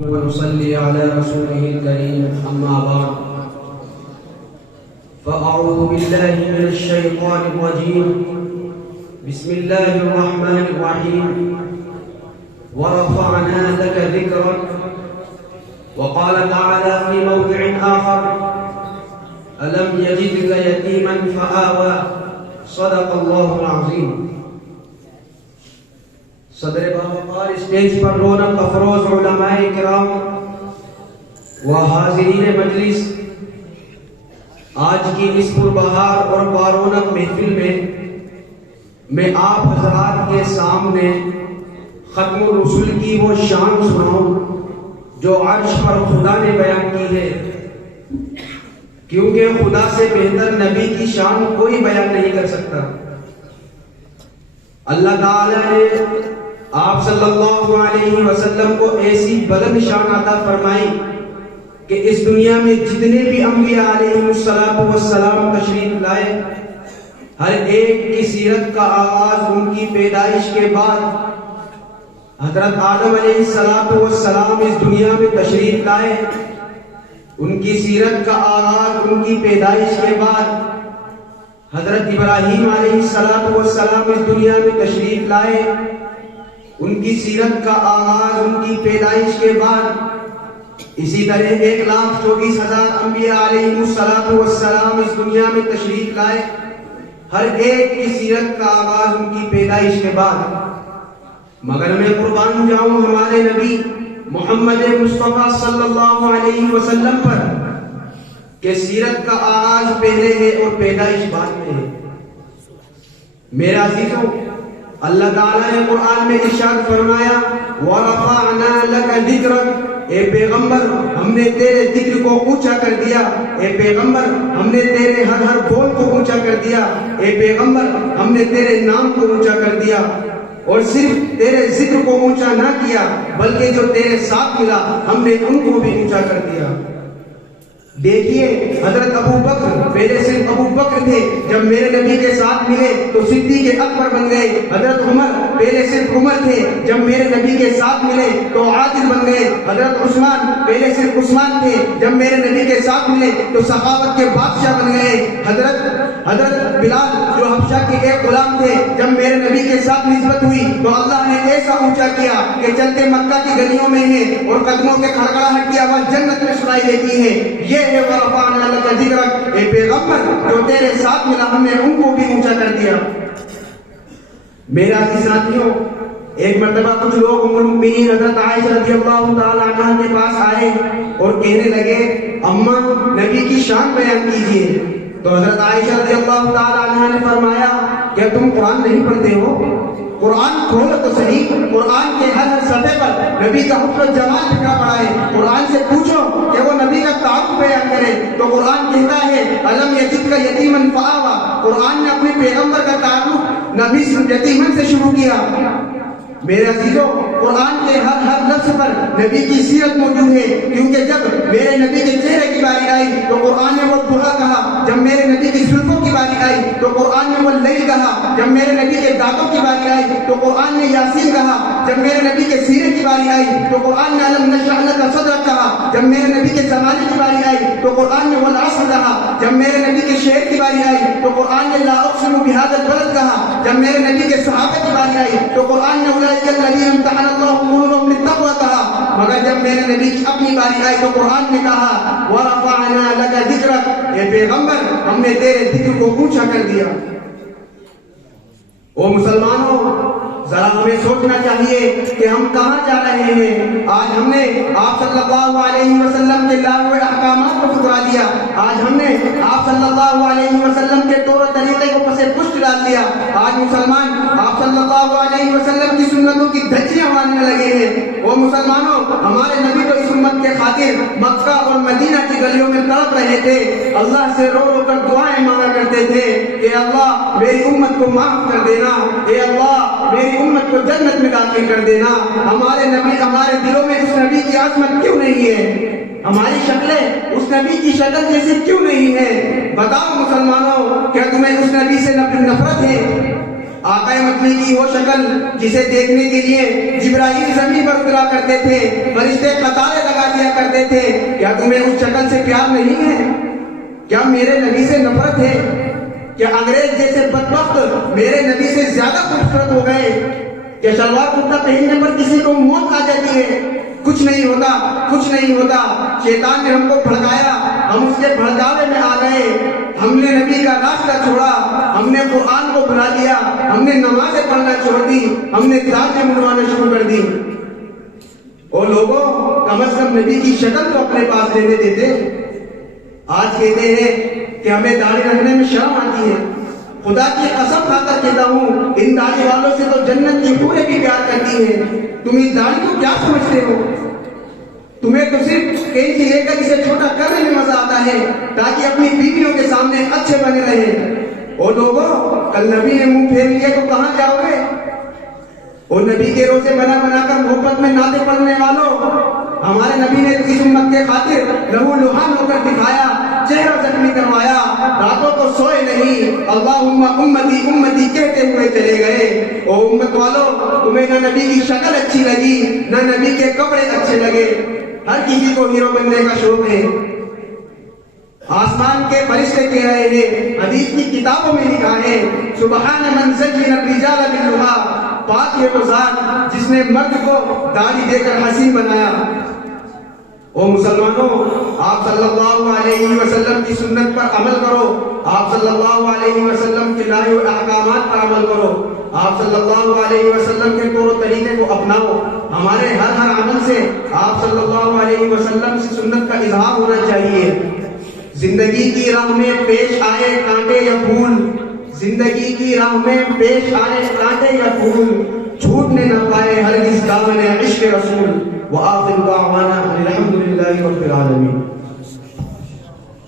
ونصلي على رسوله الكريم أما بعد فأعوذ بالله من الشيطان الرجيم بسم الله الرحمن الرحيم ورفعنا لك ذكرك وقال تعالى في موضع آخر ألم يجدك يتيما فآوى صدق الله العظيم. صدر باوقار اسٹیج پر رونق افروز علماء کرام و حاضرین مجلس، آج کی اس پربہار اور بارونق محفل میں آپ حضرات کے سامنے ختم الرسول کی وہ شان سناؤں جو عرش پر خدا نے بیان کی ہے، کیونکہ خدا سے بہتر نبی کی شان کوئی بیان نہیں کر سکتا. اللہ تعالی نے آپ صلی اللہ علیہ وسلم کو ایسی بلند شان عطا فرمائی کہ اس دنیا میں جتنے بھی انبیاء علیہ السلام تشریف لائے، ہر ایک کی سیرت کا آغاز ان کی پیدائش کے بعد حضرت آدم علیہ السلام اس دنیا میں تشریف لائے. ان کی سیرت کا آغاز ان کی پیدائش کے بعد حضرت ابراہیم علیہ السلام اس دنیا میں تشریف لائے. ان کی سیرت کا آغاز ان کی پیدائش کے بعد اسی طرح 1,24,000 انبیاء علیہ السلام اس دنیا میں تشریف لائے. ہر ایک کی سیرت کا آغاز ان کی پیدائش کے بعد. مگر میں قربان جاؤں ہمارے نبی محمد مصطفیٰ صلی اللہ علیہ وسلم پر کہ سیرت کا آغاز پہلے ہے اور پیدائش بعد میں ہے. میرے عزیزوں، اللہ تعالیٰ نے قرآن میں ارشاد فرمایا وَرَفَعْنَا لَكَ ذِكْرَكَ، اے پیغمبر ہم نے تیرے ذکر کو اونچا کر دیا. اے پیغمبر ہم نے تیرے ہر بول کو اونچا کر دیا. اے پیغمبر ہم نے تیرے نام کو اونچا کر دیا. اور صرف تیرے ذکر کو اونچا نہ کیا بلکہ جو تیرے ساتھ ملا ہم نے ان کو بھی اونچا کر دیا. دیکھیے حضرت ابو بکر پہلے صرف ابو بکر تھے، جب میرے نبی کے ساتھ ملے تو صدیق اکبر بن گئے. حضرت عمر پہلے صرف عمر تھے، جب میرے نبی کے ساتھ ملے تو عادل بن گئے. حضرت عثمان پہلے صرف عثمان تھے، جب میرے نبی کے ساتھ ملے تو سخاوت کے بادشاہ بن گئے. حضرت بلال جو حبشہ کے ایک غلام تھے، جب میرے نبی کے ساتھ نسبت ہوئی تو اللہ نے ایسا اونچا کیا کہ چلتے مکہ کی گلیوں میں ہیں اور قدموں کے کھڑکھڑاہٹ کی آواز جنت میں سنائی دیتی ہے. یہ ہے وَرَفَعْنَا لَكَ ذِكْرَكَ، اے پیغمبر جو تیرے ساتھ ملا ہم نے ان کو بھی اونچا کر دیا. میرے عزیز ساتھیوں، ایک مرتبہ کچھ لوگ ام المؤمنین حضرت عائشہ رضی اللہ تعالی عنہا کے پاس آئے اور کہنے لگے اماں نبی کی شان بیان کیجیے. تو حضرت عائشہ رضی اللہ تعالی عنہا نے فرمایا کیا تم قرآن نہیں پڑھتے ہو؟ قرآن کھولو تو صحیح، قرآن کے ہر صفحے پر نبی کا حسن و جمال لکھا پڑا ہے. قرآن سے پوچھو کہ وہ نبی کا تعارف بیان کرے تو قرآن کہتا ہے الم یجدک یتیما فآوی. قرآن نے اپنے پیغمبر کا تعارف نبی یتیمن سے شروع کیا. میرے عزیزوں، قرآن کے ہر لفظ پر نبی کی سیرت موجود ہے، کیونکہ جب میرے نبی کے چہرے کی باری آئی تو قرآن نے وہ دعا کہا. جب میرے نبی کی زلفوں کی باری آئی تو قرآن نے وہ لیل کہا. جب میرے نبی کے دانتوں کی باری آئی تو قرآن نے یاسین کہا. جب میرے نبی کے سینے کی باری آئی تو قرآن نے الم نشرح لک صدرک کہا. جب میرے نبی کے زمانے کی باری آئی تو قرآن نے والعصر کہا. جب میرے نبی کے شعر کی باری آئی تو قرآن نے لا اقسم بہذا البلد کہا. جب میرے نبی کے صحابہ کی باری آئی تو قرآن نے الذین امتحن اللہ قلوبهم للتقوی کہا. مگر جب میرے نبی کی اپنی باری آئی تو قرآن نے کہا وَرَفَعْنَا لَكَ ذِكْرَكَ، اے پیغمبر ہم نے تیرے ذکر کو اونچا کر دیا. او مسلمانوں، ذرا ہمیں سوچنا چاہیے کہ ہم کہاں جا رہے ہیں. آج ہم نے آپ صلی اللہ علیہ وسلم کے لائے ہوئے احکامات کو ٹھکرا دیا. آج ہم نے آپ صلی اللہ علیہ وسلم کے طور و طریقے کو پس پشت ڈال دیا. آج مسلمان آپ صلی اللہ علیہ وسلم کی سنتوں کی دھجیاں مارنے لگے ہیں. وہ مسلمانوں، ہمارے نبی تو اس امت کے خاطر مکہ اور مدینہ کی گلیوں میں تڑپ رہے تھے. اللہ سے رو رو کر دعائیں مانگا کرتے تھے کہ اللہ میری امت کو معاف کر دینا، اے اللہ میری امت کو جنت میں داخل کر دینا. ہمارے نبی، ہمارے دلوں میں اس نبی کی عظمت کیوں نہیں ہے؟ ہماری شکلیں اس نبی کی شکل جیسی کیوں نہیں ہے؟ بتاؤ مسلمانوں، کیا تمہیں اس نبی سے نفرت ہے؟ آقا مدنی کی وہ شکل جسے دیکھنے کے لیے جبرائیل زمین پر اترا کرتے تھے، فرشتے قطار کرتے تھے کیا تمہیں اس شکل سے پیار نہیں ہے؟ کیا میرے نبی سے نفرت ہے؟ کیا انگریز جیسے بدبخت میرے نبی سے زیادہ خوبصورت ہو گئے؟ کیا شلوار کرتا پہننے پر کسی کو موت آ جاتی ہے؟ کچھ نہیں ہوتا، کچھ نہیں ہوتا۔ شیطان نے ہم کو بھڑکایا، ہم اس کے بھڑکاوے میں آ گئے، ہم نے نبی کا راستہ چھوڑا، ہم نے قرآن کو بھلا دیا، ہم نے نمازیں پڑھنا چھوڑ دی، ہم نے داڑھیں منڈوانا شروع کر دی۔ اور لوگوں، کم از کم نبی کی شکل تو اپنے پاس لینے دیتے۔ آج کہتے ہیں کہ ہمیں داڑھی رکھنے میں شرم آتی ہے۔ خدا کی قسم کھا کر کہتا ہوں، ان داڑھی والوں سے تو جنت کی حوریں بھی پیار کرتی ہیں۔ تم اس داڑھی کو کیا سمجھتے ہو؟ تمہیں تو صرف کینچی لے کر اسے چھوٹا کرنے میں مزہ آتا ہے تاکہ اپنی بیویوں کے سامنے اچھے بنے رہے۔ اور لوگوں، کل نبی نے منہ پھیر لیا تو کہاں جاؤ گے؟ اور نبی کے روزے بنا بنا کر محبت میں نعتیں پڑھنے والوں، ہمارے نبی نے اس امت کے خاطر لہو لہان ہو کر دکھایا، چہرہ زخمی کروایا، راتوں کو سوئے نہیں، اللہم امتی امتی کہتے ہوئے چلے گئے۔ او امت والوں، تمہیں نہ نبی کی شکل اچھی لگی، نہ نبی کے کپڑے اچھے لگے۔ ہر کسی کو ہیرو بننے کا شوق ہے۔ آسمان کے فرشتے کہہ رہے ہیں، حدیث کی کتابوں میں لکھا ہے، سبحان من زین الرجال بالنہا، پاک ہے وہ ذات جس نے مرد کو داڑھی دے کر حسین بنایا۔ او مسلمانوں، آپ صلی اللہ علیہ وسلم کی سنت پر عمل کرو، آپ صلی اللہ علیہ وسلم کے لائے ہوئے احکامات پر عمل کرو، آپ صلی اللہ علیہ وسلم کے طور و طریقے کو اپناؤ۔ ہمارے ہر عمل سے آپ صلی اللہ علیہ وسلم کی سنت کا اظہار ہونا چاہیے۔ زندگی کی راہ میں پیش آئے کانٹے یا پھول، زندگی کی راہ میں پیش آئے کانٹے یا پھول، چھوٹنے نہ پائے ہرگز دامن عشق رسول۔ وآخر دعوانا الحمد للہ رب العالمین۔